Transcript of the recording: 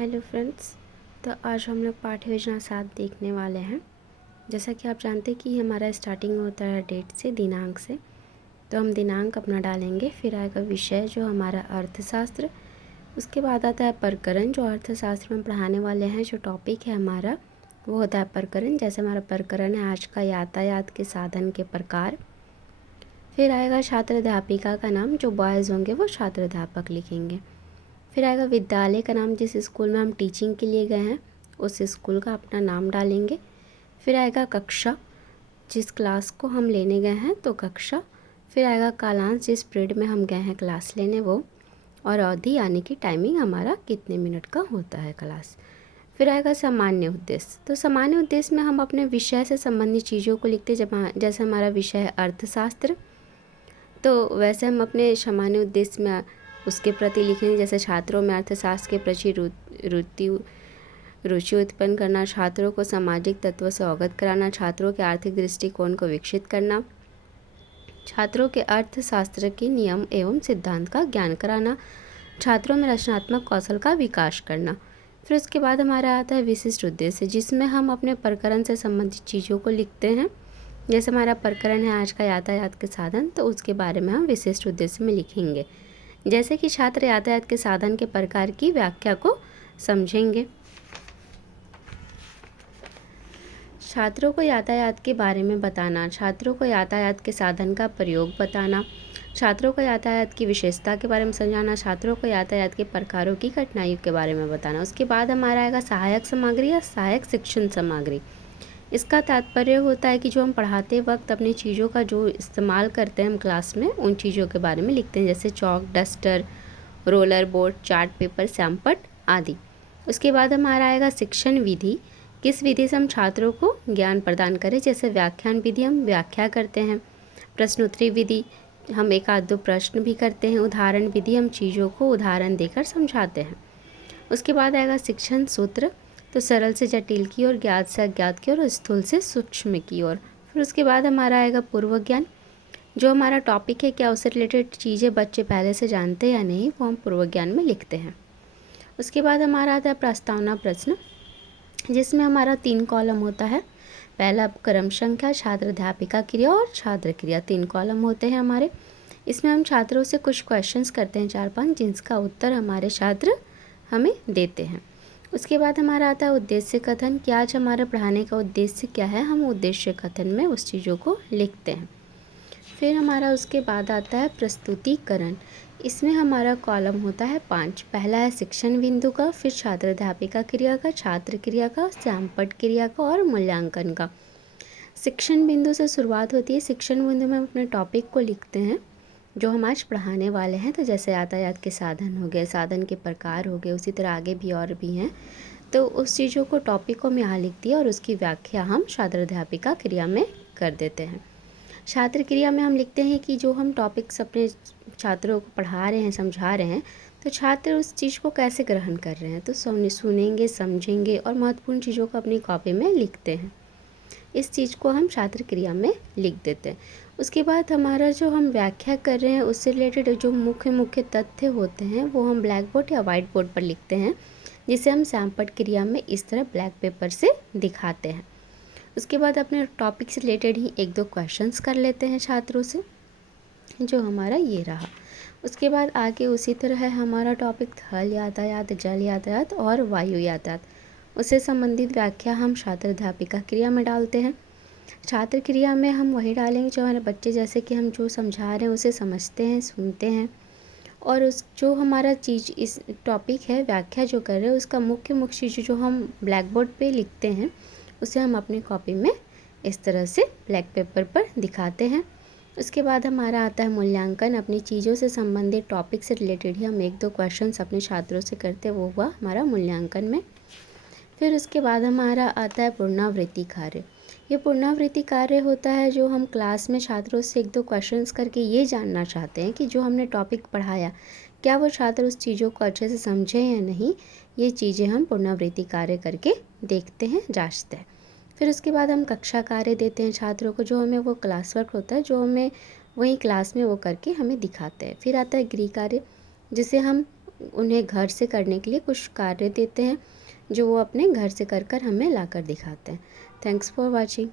Hello friends. तो आज हम लोग पाठ्य योजना 7 देखने वाले हैं। जैसा कि आप जानते हैं कि हमारा स्टार्टिंग होता है डेट से, दिनांक से। तो हम दिनांक अपना डालेंगे, फिर आएगा विषय जो हमारा अर्थशास्त्र, उसके बाद आता है प्रकरण जो अर्थशास्त्र में पढ़ाने वाले हैं। जो टॉपिक है हमारा वो होता है प्रकरण। जैसे हमारा प्रकरण है आज का यातायात के साधन के प्रकार। फिर आएगा छात्र अध्यापिका का नाम, जो बॉयज़ होंगे वो छात्र अध्यापक लिखेंगे। फिर आएगा विद्यालय का नाम, जिस स्कूल में हम टीचिंग के लिए गए हैं उस स्कूल का अपना नाम डालेंगे। फिर आएगा कक्षा, जिस क्लास को हम लेने गए हैं तो कक्षा। फिर आएगा कालांश, जिस पीरियड में हम गए हैं क्लास लेने वो, और अवधि यानी कि टाइमिंग हमारा कितने मिनट का होता है क्लास। फिर आएगा सामान्य उद्देश्य। तो सामान्य उद्देश्य में हम अपने विषय से संबंधित चीज़ों को लिखते हैं। जैसे हमारा विषय है अर्थशास्त्र, तो वैसे हम अपने सामान्य उद्देश्य में उसके प्रति लिखेंगे। जैसे छात्रों में अर्थशास्त्र के प्रति रुचि उत्पन्न करना, छात्रों को सामाजिक तत्वों से अवगत कराना, छात्रों के आर्थिक दृष्टिकोण को विकसित करना, छात्रों के अर्थशास्त्र के नियम एवं सिद्धांत का ज्ञान कराना, छात्रों में रचनात्मक कौशल का विकास करना। फिर उसके बाद हमारा आता है विशिष्ट उद्देश्य, जिसमें हम अपने प्रकरण से संबंधित चीज़ों को लिखते हैं। जैसे हमारा प्रकरण है आज का यातायात के साधन, तो उसके बारे में हम विशिष्ट उद्देश्य में लिखेंगे। जैसे कि छात्र यातायात के साधन के प्रकार की व्याख्या को समझेंगे। छात्रों को यातायात के बारे में बताना, छात्रों को यातायात के साधन का प्रयोग बताना, छात्रों को यातायात की विशेषता के बारे में समझाना, छात्रों को यातायात के प्रकारों की कठिनाइयों के बारे में बताना। उसके बाद हमारा आएगा सहायक सामग्री या सहायक शिक्षण सामग्री। इसका तात्पर्य होता है कि जो हम पढ़ाते वक्त अपनी चीज़ों का जो इस्तेमाल करते हैं हम क्लास में, उन चीज़ों के बारे में लिखते हैं। जैसे chalk, duster, roller board, chart paper, सैमपट आदि। उसके बाद हमारा आएगा शिक्षण विधि। किस विधि से हम छात्रों को ज्ञान प्रदान करें। जैसे व्याख्यान विधि हम व्याख्या करते हैं, प्रश्नोत्तरी विधि हम एक आध दो प्रश्न भी करते हैं, उदाहरण विधि हम चीज़ों को उदाहरण देकर समझाते हैं। उसके बाद आएगा शिक्षण सूत्र, तो सरल से जटिल की ओर, ज्ञात से अज्ञात की ओर, स्थूल से सूक्ष्म की ओर। फिर उसके बाद हमारा आएगा पूर्व ज्ञान, जो हमारा टॉपिक है क्या उससे रिलेटेड चीज़ें बच्चे पहले से जानते हैं या नहीं, वो हम पूर्व ज्ञान में लिखते हैं। उसके बाद हमारा आता है प्रस्तावना प्रश्न, जिसमें हमारा 3 कॉलम होता है। पहला क्रम संख्या, छात्र अध्यापिका क्रिया और छात्र क्रिया, 3 कॉलम होते हैं हमारे। इसमें हम छात्रों से कुछ क्वेश्चंस करते हैं 4-5, जिसका उत्तर हमारे छात्र हमें देते हैं। उसके बाद हमारा आता है उद्देश्य कथन, कि आज हमारे पढ़ाने का उद्देश्य क्या है, हम उद्देश्य कथन में उस चीज़ों को लिखते हैं। फिर हमारा उसके बाद आता है प्रस्तुतिकरण। इसमें हमारा कॉलम होता है 5। पहला है शिक्षण बिंदु का, फिर छात्र अध्यापिका क्रिया का, छात्र क्रिया का, सैमपट क्रिया का और मूल्यांकन का। शिक्षण बिंदु से शुरुआत होती है। शिक्षण बिंदु में हम अपने टॉपिक को लिखते हैं जो हम आज पढ़ाने वाले हैं। तो जैसे यातायात के साधन हो गए, साधन के प्रकार हो गए, उसी तरह आगे भी और भी हैं। तो उस चीज़ों को टॉपिकों में यहाँ लिख दिया और उसकी व्याख्या हम छात्र अध्यापिका क्रिया में कर देते हैं। छात्र क्रिया में हम लिखते हैं कि जो हम टॉपिक्स अपने छात्रों को पढ़ा रहे हैं, समझा रहे हैं, तो छात्र उस चीज़ को कैसे ग्रहण कर रहे हैं। तो सुनेंगे, समझेंगे और महत्वपूर्ण चीज़ों को अपनी कॉपी में लिखते हैं। इस चीज़ को हम छात्र क्रिया में लिख देते हैं। उसके बाद हमारा जो हम व्याख्या कर रहे हैं उससे रिलेटेड जो मुख्य तथ्य होते हैं वो हम ब्लैक बोर्ड या वाइट बोर्ड पर लिखते हैं, जिसे हम सैमपट क्रिया में इस तरह ब्लैक पेपर से दिखाते हैं। उसके बाद अपने टॉपिक से रिलेटेड ही 1-2 क्वेश्चंस कर लेते हैं छात्रों से, जो हमारा ये रहा। उसके बाद आगे उसी तरह है हमारा टॉपिक थल यातायात, जल यातायात और वायु यातायात। उससे संबंधित व्याख्या हम छात्र अध्यापिका क्रिया में डालते हैं। छात्र क्रिया में हम वही डालेंगे जो हमारे बच्चे, जैसे कि हम जो समझा रहे हैं उसे समझते हैं, सुनते हैं, और उस जो हमारा चीज़ इस टॉपिक है व्याख्या जो कर रहे हैं उसका मुख्य चीज़ जो हम ब्लैक बोर्ड पे लिखते हैं उसे हम अपनी कॉपी में इस तरह से ब्लैक पेपर पर दिखाते हैं। उसके बाद हमारा आता है मूल्यांकन। अपनी चीज़ों से संबंधित टॉपिक से रिलेटेड ही हम 1-2 क्वेश्चंस अपने छात्रों से करते हैं, वो हुआ हमारा मूल्यांकन में। फिर उसके बाद हमारा आता है पुनरावृत्ति कार्य। ये पुनरावृत्ति कार्य होता है जो हम क्लास में छात्रों से 1-2 क्वेश्चंस करके ये जानना चाहते हैं कि जो हमने टॉपिक पढ़ाया क्या वो छात्र उस चीज़ों को अच्छे से समझे या नहीं। ये चीज़ें हम पुनरावृत्ति कार्य करके देखते हैं, जांचते हैं। फिर उसके बाद हम कक्षा कार्य देते हैं छात्रों को, जो हमें वो क्लास वर्क होता है जो हमें वहीं क्लास में वो करके हमें दिखाते हैं। फिर आता है गृह कार्य, जिसे हम उन्हें घर से करने के लिए कुछ कार्य देते हैं जो वो अपने घर से कर कर हमें ला कर दिखाते हैं। Thanks for watching.